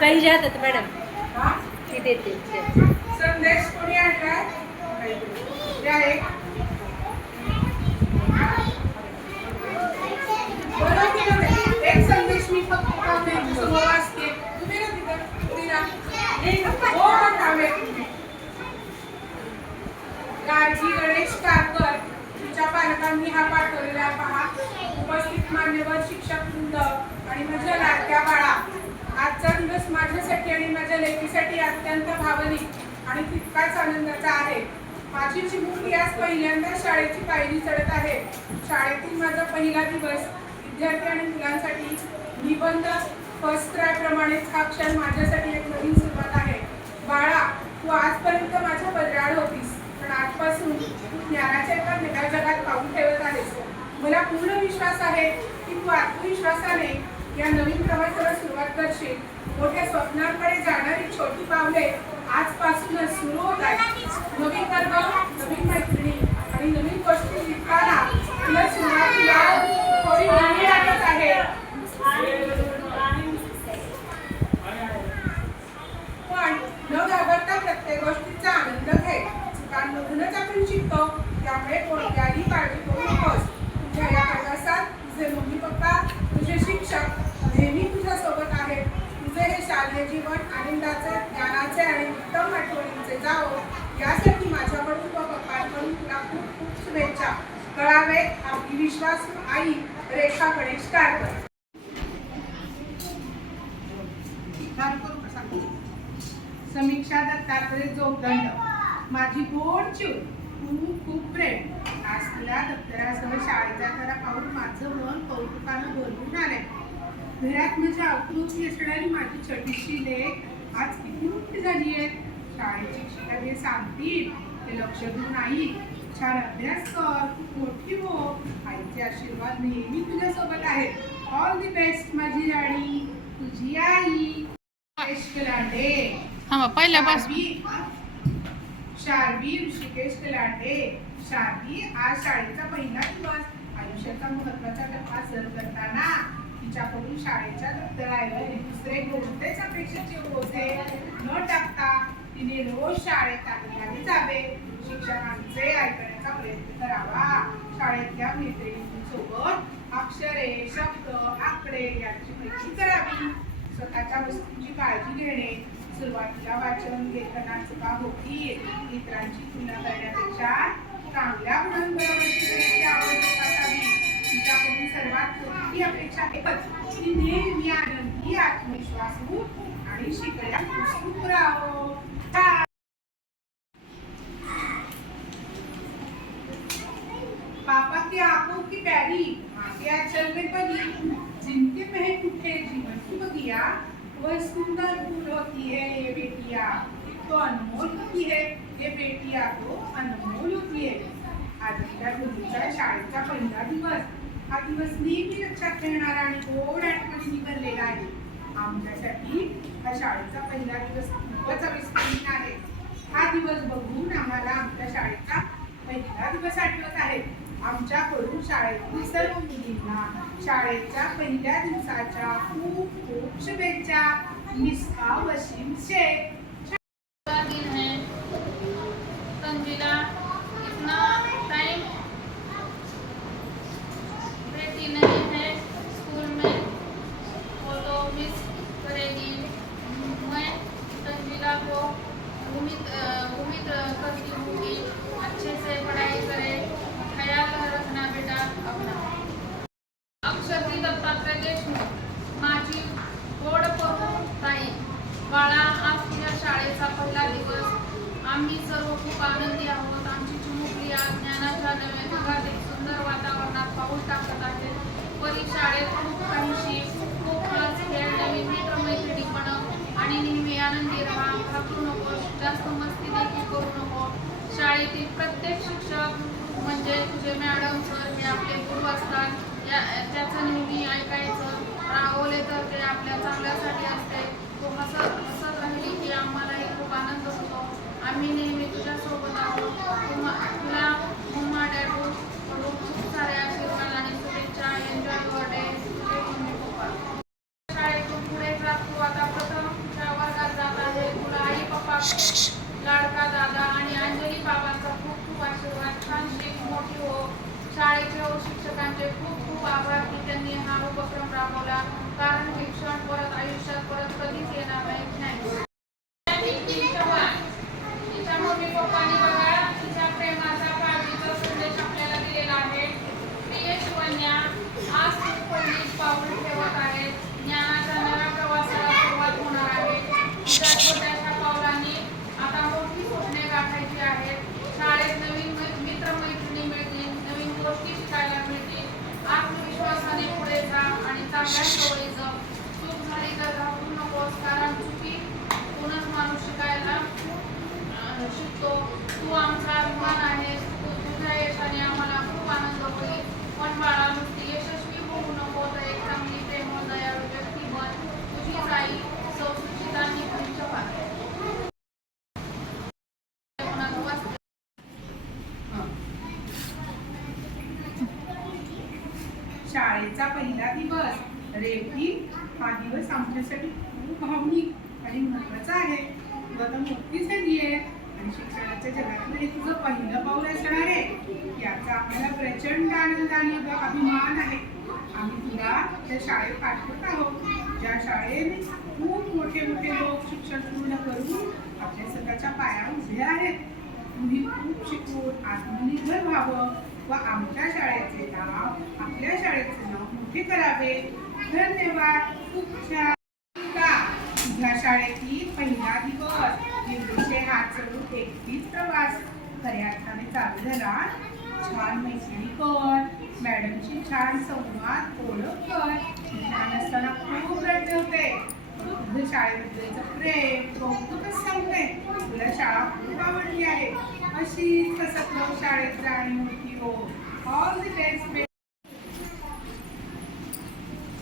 काही जातात मॅडम ती देते संदेश कोणी आणलाय? या एक एक संदेश मी फक्त समोर असते. तुम्ही ना तिथं हो थांबे तुम्ही. गार्गी गणेश कारकर तुमच्या पालकांनी हा पाठवलेला पहा. उपस्थित मान्यवर शिक्षक वृंद आणि माझ्या लाडक्या बाळा, आजचा दिवस माझ्यासाठी आणि माझ्या लेकीसाठी अत्यंत भावनिक आणि तितकाच आनंदाचा आहे. माझी चिमुकली आज पहिल्यांदा शाळेची पायरी चढत आहे. शाळेतील माझा पहिला दिवस विद्यार्थी आणि मुलांसाठी निबंध फर्स्ट क्राय प्रमाणेच हा क्षण माझ्यासाठी एक नवीन सुरुवात आहे. बाळा, तू आजपर्यंत माझ्या बदलाड होतीस, पण आजपासून तू ज्ञानाच्या एका वेगळ्या जगात पाऊल ठेवत आहेस. मला पूर्ण विश्वास आहे की तू आत्मविश्वासाने या नवीन प्रवासाला सुरुवात करशील. मोठ्या स्वप्नांकडे जाणारी छोटी पावले आजपासूनच सुरू होत आहेत. नवीन वर्ग, नवीन मैत्रिणी आणि नवीन गोष्टी शिकताना तुला सुरुवातीला थोडी भीती वाटत आहे. पण न घाबरता प्रत्येक गोष्टीचा आनंद घे. चुकांमधूनच आपण शिकतो, त्यामुळे कोणत्याही काळजी करू नकोस. तुझ्या या प्रवासात तुझे मम्मी पप्पा, तुझे शिक्षक नेहमी तुझ्या सोबत आहेत. तुझे हे शालेय जीवन आनंदाचे, ज्ञानाचे आणि उत्तम आठवणींचे जावो, यासाठी माझ्याकडून व पप्पांकडून तुला खूप खूप शुभेच्छा. कळावे, आपली विश्वासू आई रेखा गणेश कारकर. समीक्षा दत्तात्रय जोगदंड, माझी गोड चिव, खूप खूप प्रेम. आज तुला दप्तरासह शाळेचा खरा पाहून माझं मन कौतुकानं भरून आले. घरात माझ्या अवकृती असणारी माझी छोटीशी लेक आज किती मोठी झाली आहे. शाळेत शिक्षिका जे सांगतील ते लक्ष देऊन आई छान अभ्यास कर, खूप मोठी हो. आईचे आशीर्वाद नेहमी तुझ्या सोबत आहेत. ऑल दी बेस्ट माझी राणी, तुझी आई कलांडे. शार्वी ऋषिकेश कलांडे. शार्वी, आज शाळेचा पहिला दिवस. आयुष्याचा महत्वाचा टप्पा सर करताना तिच्याकडून शाळेच्या दप्तराऐवजी दुसरे कोणतेच अपेक्षेचे ओझे न टाकता तिने रोज शाळेत आधी जावे, शिक्षकांचे ऐकण्याचा प्रयत्न करावा. शाळेतल्या मैत्रिणींसोबत अक्षरे, शब्द, आकडे यांची मैत्री करावी. स्वतःच्या वस्तूंची काळजी घेणे. सुरुवातीला वाचन लेखनात चुका होतील. इतरांची तुलना करण्यापेक्षा चांगल्या गुणांबरोबरची करण्याची आवड असावी. तिच्याकडून सर्वात मोठी अपेक्षा एकच, ती नेहमी आनंदी, आत्मविश्वासू आणि शिकण्यात उत्सुक राहो. पापा की आंखों की प्यारी, आगे चल में पली, जिनके महक उठे जीवन की बगिया, वह सुंदर फूल होती है ये बेटिया, तो अनमोल होती है ये बेटिया, तो अनमोल होती है. आज आपल्या मुलीचा शाळेचा पहिला दिवस. हा दिवस नेहमी लक्षात ठेवणारा आणि गोड आठवणींनी भरलेला आहे. आमच्यासाठी हा शाळेचा पहिला दिवस खूपच अविस्मरणीय आहे. हा दिवस बघून आम्हाला आमच्या शाळेचा पहिला दिवस आठवत आहे. आमच्याकडून शाळेतील सर्व मुलींना शाळेच्या पहिल्या दिवसाच्या खूप खूप शुभेच्छा. मिस्का वसीम शेख. तंजीला इतना टाइम रहती नहीं है स्कूल में, वो तो मिस करेगी. मैं तंजीला को उम्मीद करती हूँ कि अच्छे से पढ़ाई करे. ख्याल रखना बेटा अपना. अक्षती दत्तात्रय देशमुख, माझी गोड पहू ताई. बाळा, आज तुझ्या शाळेचा पहिला दिवस. आम्ही सर्व खूप आनंदी आहोत. आमची चिमुकली आज ज्ञानाच्या नव्या जगात एक सुंदर वातावरणात पाऊल टाकत आहे. परी शाळेत खूप काही शिक, खूप रस खेळ, नवीन मित्रमैत्रिणी बनव आणि नेहमी आनंदी राहा. घाबरू नकोस, जास्त मस्ती देखील करू नको. शाळेतील प्रत्येक शिक्षक म्हणजे तुझे मॅडम सर हे आपले गुरु असतात. त्याचं नेहमी ऐकायचं. रागवले तर ते आपल्या चांगल्यासाठी असते. तो हसत राहिली की आम्हालाही खूप आनंद होतो. आम्ही नेहमी तुझ्या सोबत आहोत. तुला मम्मा डॅडू कडून खूप सारे आशीर्वाद आणि शुभेच्छा. Enjoy your day. तुझे मम्मी पप्पा. शाळेतून पुढे जात तू आता प्रथम लाडका दादा आणि अंजली बाबांचा खूप खूप आशीर्वाद. छान शिक, मोठी हो. शाळेचे व शिक्षकांचे खूप खूप आभार की त्यांनी हा उपक्रम राबवला. कारण शिक्षण परत आयुष्यात परत कधीच येणार नाही. तिच्या मम्मी पप्पांनी बघा तिच्या प्रेमाचा काळजीचा संदेश आपल्याला दिलेला आहे. प्रिय शिवन्या, आज तू पहिली पाऊल ठेवत आहे. ज्ञानाच्या नव्या प्रवासाला सुरुवात होणार आहे. तुझ्या छोट्याशा पावलांनी आता मोठी स्वप्ने गाठायची आहेत. शाळेत नवीन मित्रमैत्रिणी मिळतील, नवीन गोष्टी शिकायला मिळतील. आत्मविश्वासाने पुढे जा आणि चांगल्या सवयी जप. चूक झाली तर घाबरू नकोस, कारण चुकीतूनच माणूस शिकायला शिकतो. तू आमचा अभिमान आहेस. तुझ्या यशाने आम्हाला खूप आनंद होईल. पण बाळा, नुसती यशस्वी होऊ नको तर एक चांगली प्रेमळ दयाळू व्यक्ती बन. तुझीच आई सुशिक्षिता निपुण चव्हाण. शाळेचा पहिला दिवस रेवती, हा दिवस आमच्यासाठी खूप भावनिक आणि महत्वाचा आहे. तू आता मोठी झाली आहे आणि शिक्षणाच्या जगातलं हे तुझं पहिलं पाऊल असणार आहे. याचा आपल्याला प्रचंड आनंद आणि अभिमान आहे. आम्ही तुला त्या शाळेत पाठवत आहोत, ज्या शाळेत खूप मोठे मोठे लोक शिक्षण पूर्ण करून आपल्या स्वतःच्या पायावर उभे आहेत. तुम्ही खूप शिकून आत्मनिर्भर व्हावं व आमच्या शाळेचे नाव, आपल्या शाळेचे नाव मोठे करावे. धन्यवाद. खूप छान. तुझ्या शाळेतील पहिला दिवस, दिवशी हात चढून एकटीच प्रवास खऱ्या अर्थाने चालू झाला. छान मैत्रिणी कर, मॅडमशी छान संवाद ओळख कर. लहान असताना खूप रडले होते. तुझं शाळेबद्दलचं प्रेम कौतुकच सांगते. तुला शाळा खूप आवडली आहे. अशीच कसं शाळेत जा आणि मोठी हो. All the best.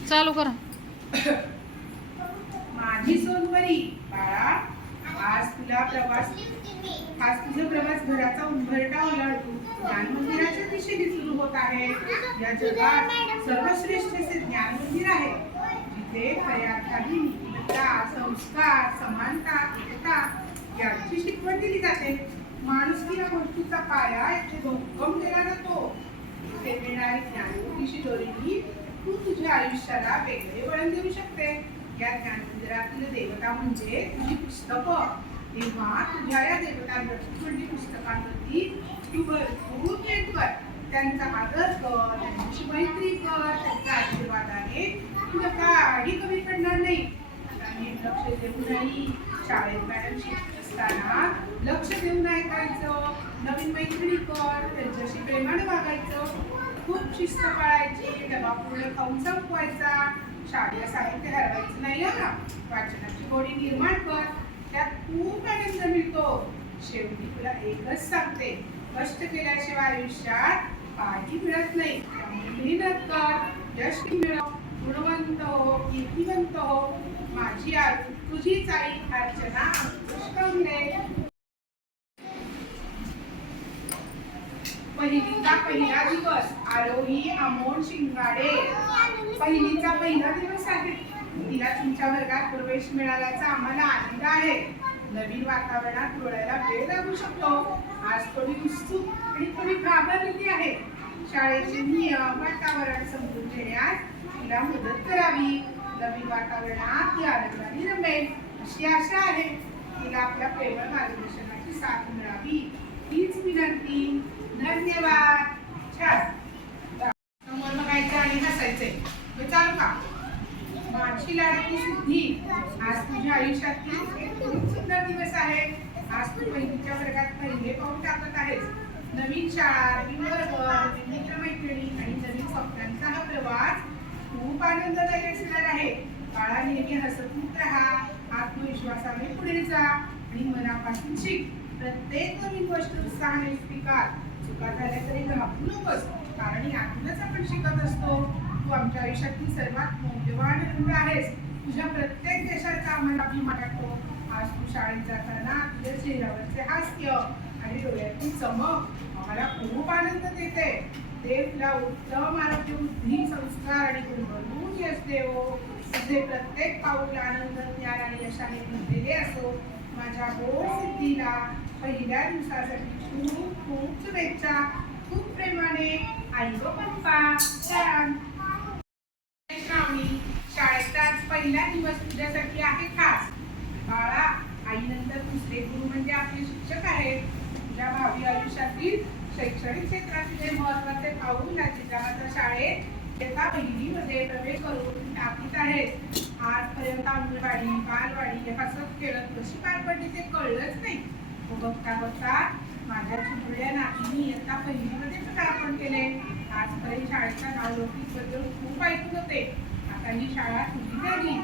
चालू करा. माझी सोनपरी बाळा, आज तुझा प्रवास घराचा उंबरठा ओलांडून ज्ञान मंदिराच्या दिशेने सुरू होत आहे. या जगात सर्वश्रेष्ठ असे ज्ञान मंदिर आहे, जिथे खऱ्या अर्थाने नीतिमत्ता, संस्कार, समानता, एकता यांची शिकवण दिली जाते. माणुसकी या गोष्टीचा पाया इथे भक्कम केला जातो. इथे मिळणारी ज्ञानोपदेशी दोरीनी तू तुझ्या आयुष्याला वेगळे वळण देऊ शकते. या ज्ञानमंदिरातील देवता म्हणजे तुझी पुस्तकं. तेव्हा तुझ्या या देवतांवरती पुस्तकांवरती तू भरपूर प्रेम कर, त्यांचा आदर कर, त्यांची मैत्री कर. त्यांच्या आशीर्वादाने तुला काही कमी पडणार नाही. लक्ष देऊ नाही. शाळेत मॅडम शिकत असताना लक्ष देऊन ऐकायचं. नवीन मैत्रिणी कर, त्यांच्याशी प्रेमाने वागायचं. खूप शिस्त पाळायची. डबा पूर्ण खाऊन संपवायचा. शाळेला साहित्य हरवायचं नाही. वाचनाची गोडी निर्माण कर, त्यात खूप आनंद मिळतो. शेवटी तुला एकच सांगते, कष्ट केल्याशिवाय आयुष्यात काही मिळत नाही. मेहनत कर, यश मिळव, गुणवंत हो, कीर्तिवंत हो. माझी आई, तुझीच आई अर्चना कवडे. पहिलीचा पहिला दिवस, आरोही अमोल शिंगाडे. पहिलीचा पहिला दिवस आहे. तिला तुमच्या वर्गात प्रवेश मिळाल्याचा आम्हाला आनंद आहे. नवीन वातावरणात रुळायला वेळ लागू शकतो. आज थोडी उत्सुक आणि थोडी घाबरलेली आहे. शाळेचे नियम, वातावरण समजून घेण्यास तिला मदत करावी. नवीन वातावरणात ती आनंदाने रमेल अशी आशा आहे. तिला आपल्या प्रेमळ मार्गदर्शनाची साथ मिळावी हीच विनंती. धन्यवाद. छान. समोर बघायचं आणि हसायचंय. चालू का? माझी लाडकी सिद्धी, आज तुझ्या आयुष्यातील एक खूप सुंदर दिवस आहे. आज तू पहिलीच्या वर्गात पहिले पाऊल टाकत आहेस. नवीन शाळा, नवीन वर्ग, नवीन मित्रमैत्रिणी आणि नवीन स्वप्नांचा हा प्रवास खूप आनंददायी असणार आहे. बाळा, नेहमी हसतमुख राहा, आत्मविश्वासाने पुढे जा आणि मनापासून शिक. प्रत्येक नवीन गोष्ट उत्साहाने स्वीकार. चुका झाल्या तरी घाबरू नकोस, कारण यातूनच आपण शिकत असतो. तू आमच्या आयुष्यातील सर्वात मौल्यवान रंग आहेस. तुझ्या प्रत्येक देशाचा आम्हाला अभिमान वाटतो. आज तू शाळेत जाताना तुझ्या चेहऱ्यावरचे हास्य आणि डोळ्यातील चमक आम्हाला खूप आनंद देते. देव तुला उत्तम आरोग्य, बुद्धी, संस्कार आणि गुणवरून यश देवो. तुझे प्रत्येक पाऊल आनंद, ज्ञान आणि यशाने भरलेले असो. माझ्या गोड सिद्धीला पहिल्या दिवसासाठी खूप खूप शुभेच्छा. खूप प्रेमाने आई व पप्पा. छान. श्रावणी, शाळेचा आज पहिला दिवस तुझ्यासाठी आहे खास. बाळा, आईनंतर दुसरे गुरु म्हणजे आपले शिक्षक आहेत. तुझ्या भावी आयुष्यातील शैक्षणिक क्षेत्रातील हे महत्वाचे पाऊल तुझ्या शाळेत एका पहिलीमध्ये प्रवेश करून टाकीत आहेस. आजपर्यंत अंगणवाडी, बालवाडी हसत खेळत कशी पार पडली ते कळलंच नाही. बघता बघता माझ्या चिमुरड्या नातींनी इयत्ता पहिलीमध्ये पदार्पण केले. आजपर्यंत शाळेच्या नावलौकिकबद्दल खूप ऐकून होते. आता ही शाळा तुझी झाली.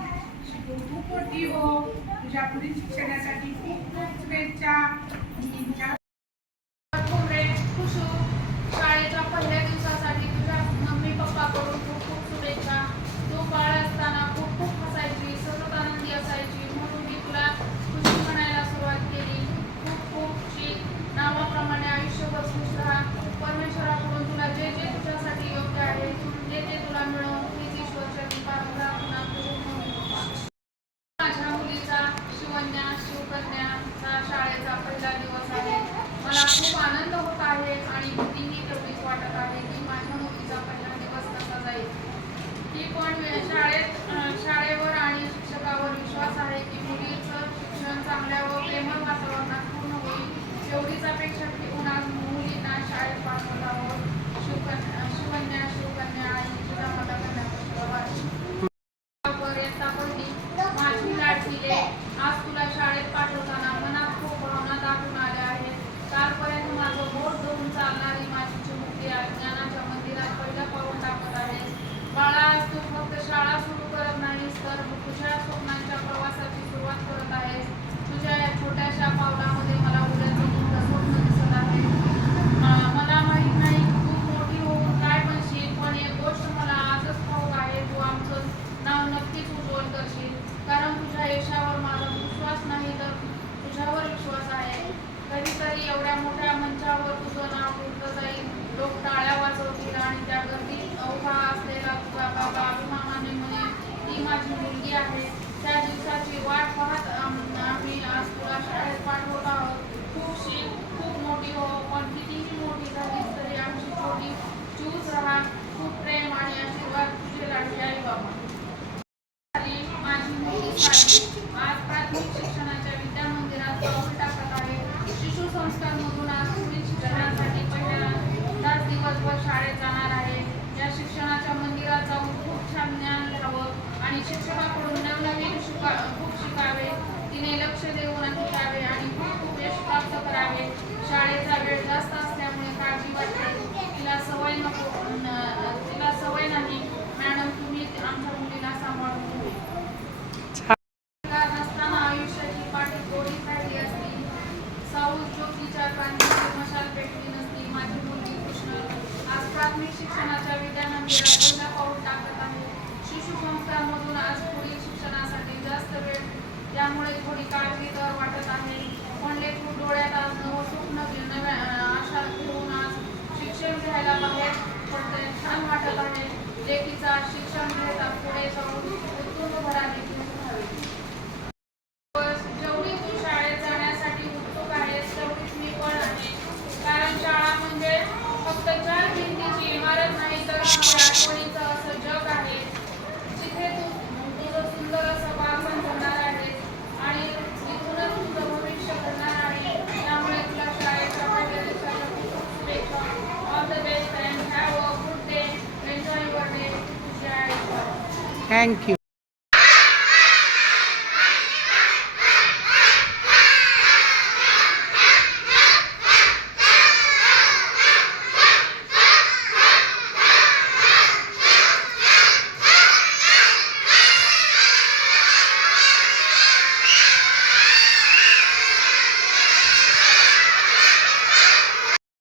शिकून खूप मोठी हो. तुझ्या पुढील शिक्षणासाठी खूप खूप शुभेच्छा. शाळेच्या पहिल्या दिवसासाठी तुझ्या मम्मी पप्पाकडून खूप खूप शुभेच्छा. तू बाळ असताना खूप खूप हसायची, सतत आनंदी असायची, म्हणून मी तुला खुशी म्हणायला सुरुवात केली. खूप खूप शिक. नावाप्रमाणे आयुष्यभर खुश राहा. परमेश्वराकडून तुला जे जे तुझ्यासाठी योग्य आहे ते तुला मिळो. हीच ईश्वरची प्रार्थना. माझ्या मुलीचा शिवकन्याचा शाळेचा पहिला दिवस आहे. मला खूप आनंद होत आहे आणि भीतीही तेवढीच वाटत आहे की माझ्या मुलीचा पहिला दिवस कसा जाईल. ती पण शाळेवर आणि शिक्षकावर विश्वास आहे की मुलीचं शिक्षण चांगल्या व प्रेमळ वातावरणात पूर्ण होईल एवढीच अपेक्षा ठेवून आज मुलींना शाळेत पाठवत आहोत. शिवकन्या आणि तुझ्या माता माझी लाडकीले, आज तुला शाळेत पाठवताना मनात खूप भावना दाखवून आल्या आहेत. कालपर्यंत माझं बोट धरून चालणारी माझी चिमुकली ज्ञानाच्या मंदिरात पहिलं पाऊल टाकत आहे. बाळा, आज तू फक्त शाळा सुरू करत नाहीस तर तुझ्या स्वप्नांच्या प्रवासाची सुरुवात करत आहेस. तुझ्या या छोट्याशा पावलामध्ये मला उद्याचं मोठं स्वप्न दिसत आहे. मला माहीत नाही खूप मोठी होऊन काय बनशील, पण एक गोष्ट मला आजच ठाऊक आहे, तू आमचं नाव नक्कीच उज्ज्वल करशील. कारण तुझ्या यशावर माझा विश्वास नाही तर तुझ्यावर विश्वास आहे. कधीतरी एवढ्या मोठ्या मंचावर तुझं नाव घेतलं जाईल, लोक टाळ्या वाजवतील आणि त्या गर्दीत उभा असलेला तुझा बाबा अभिमानाने म्हणे, ती माझी मुलगी आहे. त्या दिवसाची वाट पाहत आम्ही आज तुला शाळेत पाठवत आहोत. खूप शिक, खूप मोठी हो, पण कितीही मोठी झालीस तरी आमची छोटी चूज राहा. खूप प्रेम आणि आशीर्वाद तुझे लाडके आई बाबा. माझी मुलगी सायली आज प्राथमिक शिक्षणाच्या विद्यामंदिरात पाऊल टाकत आहे. शिशु संस्कारमधून आज पुढील शिक्षणासाठी पहिल्यांदाच दिवसभर शाळेत जाणार आहे. या शिक्षणाच्या मंदिरात जाऊन खूप छान ज्ञान घ्यावं आणि शिक्षकाकडून नवनवीन खूप शिकावे. तिने लक्ष देऊन ऐकावे आणि खूप यश प्राप्त करावे. शाळेचा वेळ जास्त असल्यामुळे काळजी वाटते. तिला सवय नाही. मॅडम, तुम्ही आमच्या मुलीला सांभाळून नसताना आयुष्याची पाठी गोडीत राहिली असती. साऊस ज्योतीच्या क्रांतीची मशाल पेटली नसती. माझी मुलगी कृष्ण आज प्राथमिक शिक्षणाच्या विद्यामंदिरात पहिला पाऊल टाकत आहे. शिशु संस्कारमधून आज पुढील शिक्षणासाठी जास्त वेळ, त्यामुळे थोडी काळजी तर वाटत आहे. पण लेकरू डोळ्यात आज नवं स्वप्न नव्या आशा घेऊन आज शिक्षण घ्यायला बाहेर पडते. छान वाटत आहे. लेकीचा शिक्षण घेता पुढे जाऊन उत्तुंग भरा देखील व्हावे. जेवढी तू शाळेत जाण्यासाठी उत्सुक आहेस तेवढीच मी पण आहे. कारण शाळा म्हणजे फक्त 4 भिंतीची इमारत नाही तर आठवणीचं असं जग आहे जिथे तू तुझं सुंदर असं बालपण जगणार आहेस आणि इथूनच तुझं भविष्य घडणार आहे. त्यामुळे तुला शाळेच्या पहिल्या दिवसाच्या खूप शुभेच्छा. All the best and have a good day. Enjoy your day. तुझी आई. थँक्यू.